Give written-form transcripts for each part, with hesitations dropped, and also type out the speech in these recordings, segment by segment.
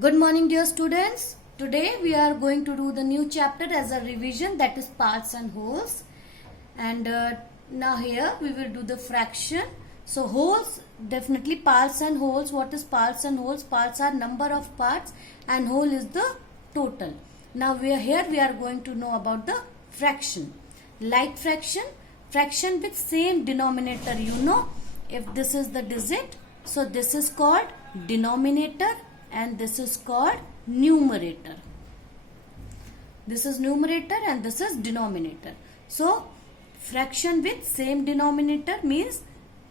Good morning, dear students. Today we are going to do the new chapter as a revision, that is parts and wholes. And now here we will do the fraction. So wholes, definitely parts and wholes. What is parts and wholes? Parts are number of parts and whole is the total. Now we are going to know about the fraction. Like fraction, fraction with same denominator. You know, if this is the digit, so this is called denominator and this is called numerator. This is numerator and this is denominator. So fraction with same denominator means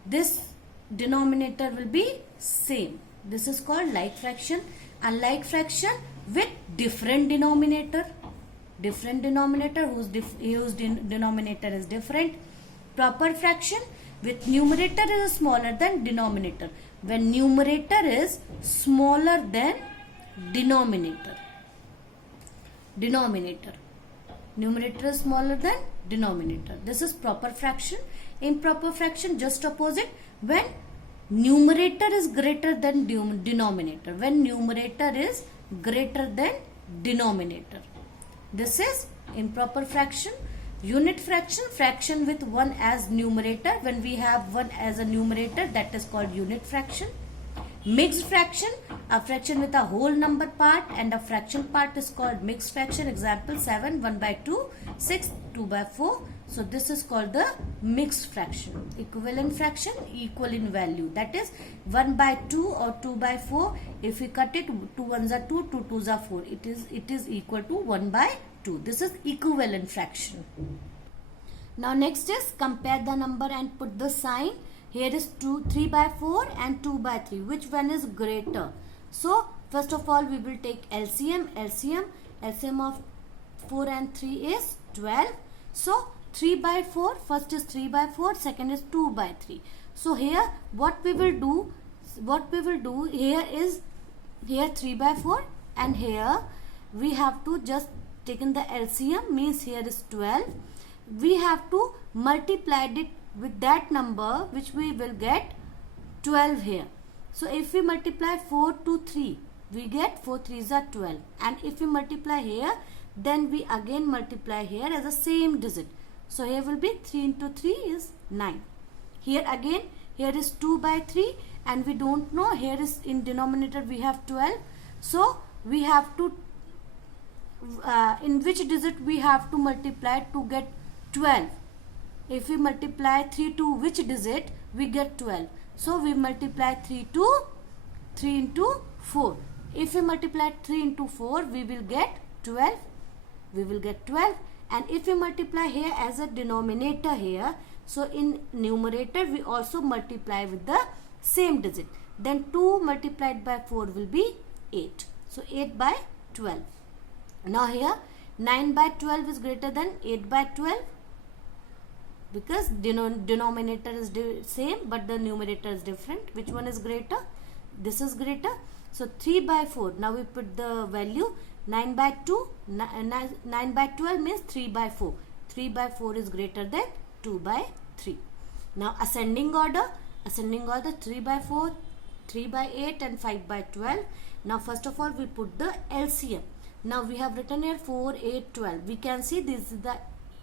this denominator will be same. This is called like fraction. Unlike fraction with different denominator. Different denominator whose denominator is different. Proper fraction with numerator is smaller than denominator. When numerator is smaller than denominator. Numerator is smaller than denominator. This is proper fraction. Improper fraction, just opposite. When numerator is greater than denominator. When numerator is greater than denominator. This is improper fraction. Unit fraction, fraction with 1 as numerator. When we have 1 as a numerator, that is called unit fraction. Mixed fraction, a fraction with a whole number part and a fraction part is called mixed fraction. Example 7, 1 by 2, 6, 2 by 4. So this is called the mixed fraction. Equivalent fraction, equal in value. That is 1 by 2 or 2 by 4. If we cut it, 2 ones are 2, 2 twos are 4. It is equal to 1 by 2. This is equivalent fraction. Now next is compare the number and put the sign. Here is 3 by 4 and 2 by 3. Which one is greater? So first of all we will take LCM. LCM of 4 and 3 is 12. So 3 by 4, first is 3 by 4, second is 2 by 3. So here what we will do here is 3 by 4 and here we have to just taken the LCM, means here is 12. We have to multiply it with that number which we will get 12 here. So if we multiply 4 to 3, we get 4 3s are 12. And if we multiply here, then we again multiply here as the same digit. So here will be 3 into 3 is 9. Here again, here is 2 by 3 and we don't know, here is in denominator we have 12. So we have to in which digit we have to multiply to get 12. If we multiply 3 to which digit, we get 12. So we multiply 3 into 4. If we multiply 3 into 4, we will get 12. And if we multiply here as a denominator here, so in numerator we also multiply with the same digit. Then 2 multiplied by 4 will be 8. So 8 by 12. Now here 9 by 12 is greater than 8 by 12 because denominator is same but the numerator is different. Which one is greater? This is greater. So 3 by 4. Now we put the value 9 by 2. 9 by 12 means 3 by 4. 3 by 4 is greater than 2 by 3. Now ascending order 3 by 4, 3 by 8 and 5 by 12. Now first of all we put the LCM. Now we have written here 4, 8, 12. We can see this is the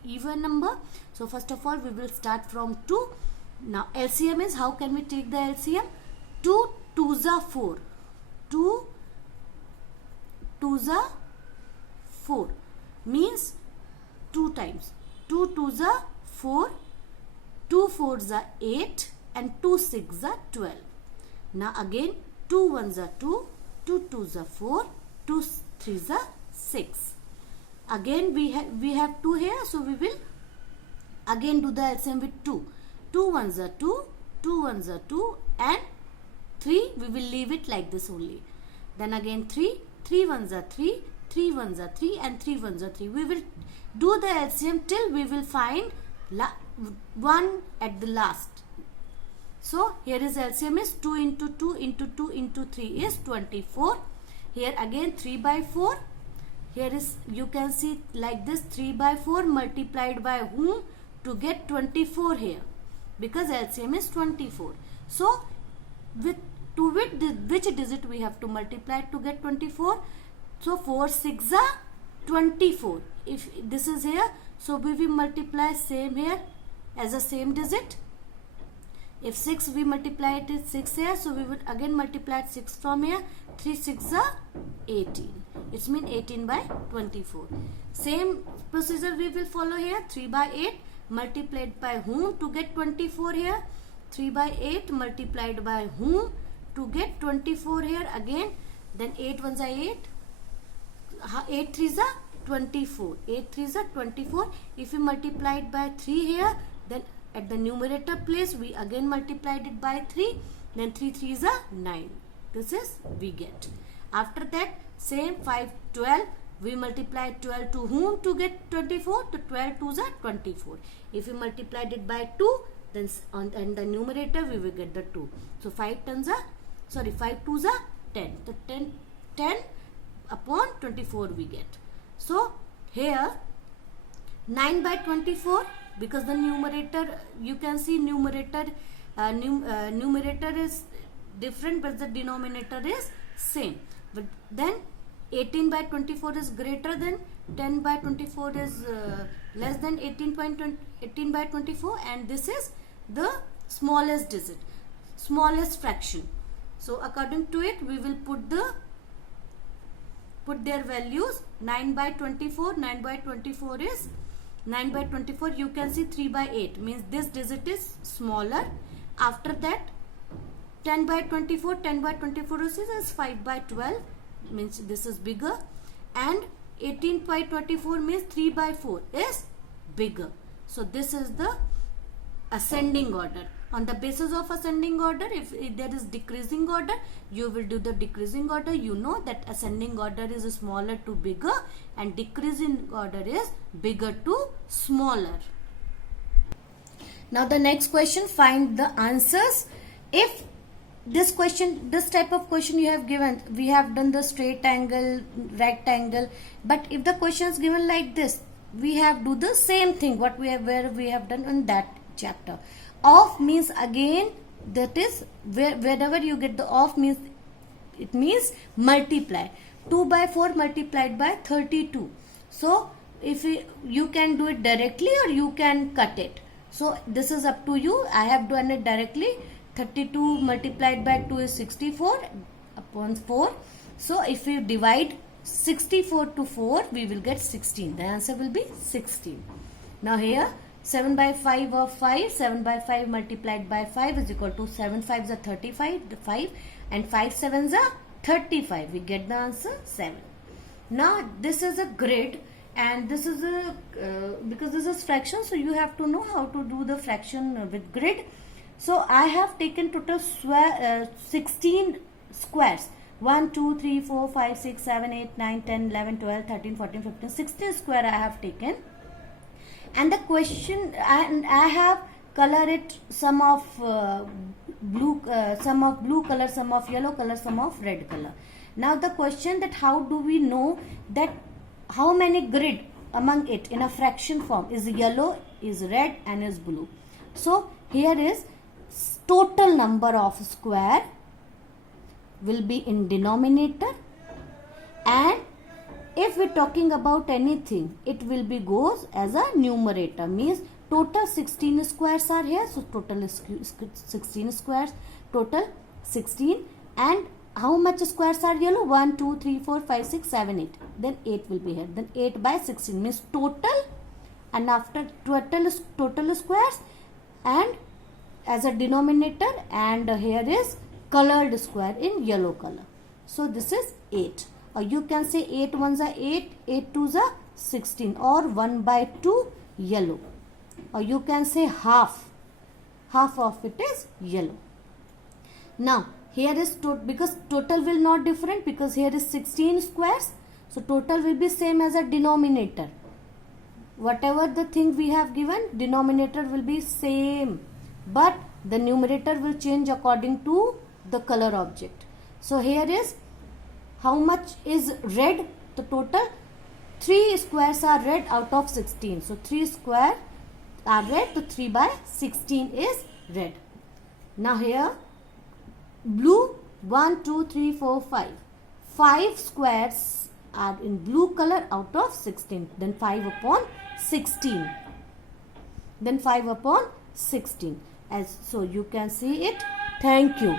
even number. So first of all we will start from 2. Now LCM is, how can we take the LCM? 2 2s are 4. 2 2s are 4 means 2 times. 2 2s are 4. 2 4s are 8 and 2 6s are 12. Now again 2 1s are 2. 2 2s are 4. 2 3s are 6. Again we have 2 here, so we will again do the LCM with 2. 2 1s are 2, 2 1s are 2 and 3 we will leave it like this only. Then again 3, 3 1s are 3, 3 1s are 3 and 3 1s are 3. We will do the LCM till we will find 1 at the last. So here is LCM is 2 into 2 into 2 into 3 is 24. Here again 3 by 4. Here is, you can see like this, 3 by 4 multiplied by whom to get 24 here, because LCM is 24. So with to which digit we have to multiply to get 24. So 4 6 are 24. If this is here, so we will multiply same here as a same digit. If 6 we multiply it is 6 here, so we would again multiply 6 from here. 3 6 are 18. It's mean 18 by 24. Same procedure we will follow here. 3 by 8 multiplied by whom to get 24 here. 3 by 8 multiplied by whom to get 24 here again. Then 8 ones are 8. 8 threes are 24. 8 threes are 24. If we multiply it by 3 here, then at the numerator place we again multiplied it by 3. Then 3 threes are 9. This is we get. After that same 5 12. We multiply 12 to whom to get 24? To 12 twos are 24. If we multiplied it by 2, then on the numerator we will get the 2. So 5 twos are 10. So 10 upon 24 we get. So here 9 by 24, because the numerator, you can see numerator is different but the denominator is same. But then 18 by 24 is greater than 10 by 24 is less than 18 by 24, and this is the smallest digit, smallest fraction. So according to it we will put their values. 9 by 24 is 9 by 24, you can see 3 by 8 means this digit is smaller. After that 10 by 24 is 5 by 12 means this is bigger, and 18 by 24 means 3 by 4 is bigger. So this is the ascending order. On the basis of ascending order, if there is decreasing order, you will do the decreasing order. You know that ascending order is smaller to bigger and decreasing order is bigger to smaller. Now the next question, find the answers. If this type of question you have given, we have done the straight angle, rectangle, but if the question is given like this, we have do the same thing what we have done in that chapter. Off means again, that is wherever you get the off means, it means multiply. 2 by 4 multiplied by 32. So if you can do it directly or you can cut it. So this is up to you. I have done it directly. 32 multiplied by 2 is 64 upon 4. So if we divide 64 to 4, we will get 16. The answer will be 16. Now here 7 by 5 of 5. 7 by 5 multiplied by 5 is equal to 7 5s are 35, 5, and 5 7s are 35. We get the answer 7. Now this is a grid, and this is a because this is fraction, so you have to know how to do the fraction with grid. So I have taken total 16 squares. 1 2 3 4 5 6 7 8 9 10 11 12 13 14 15 16 square I have taken. And the question, and I have colored it, some of blue color, some of yellow color, some of red color. Now the question that how do we know that how many grid among it in a fraction form is yellow, is red, and is blue. So here is total number of square will be in denominator, and if we are talking about anything, it will be goes as a numerator, means total 16 squares are here. So total is 16 squares, total 16, and how much squares are yellow? 1 2 3 4 5 6 7 8. Then 8 will be here. Then 8 by 16 means total, and after total squares and as a denominator, and here is colored square in yellow color. So this is 8. Or you can say 8 ones are 8, 8 twos are 16, or 1 by 2 yellow. Or you can say half of it is yellow. Now here is because total will not different, because here is 16 squares, so total will be same as a denominator. Whatever the thing we have given, denominator will be same, but the numerator will change according to the color object. So here is how much is red? The total 3 squares are red out of 16. So 3 square are red, so 3 by 16 is red. Now here blue 1, 2, 3, 4, 5. 5 squares are in blue color out of 16. Then 5 upon 16. Then 5 upon 16. As so you can see it. Thank you.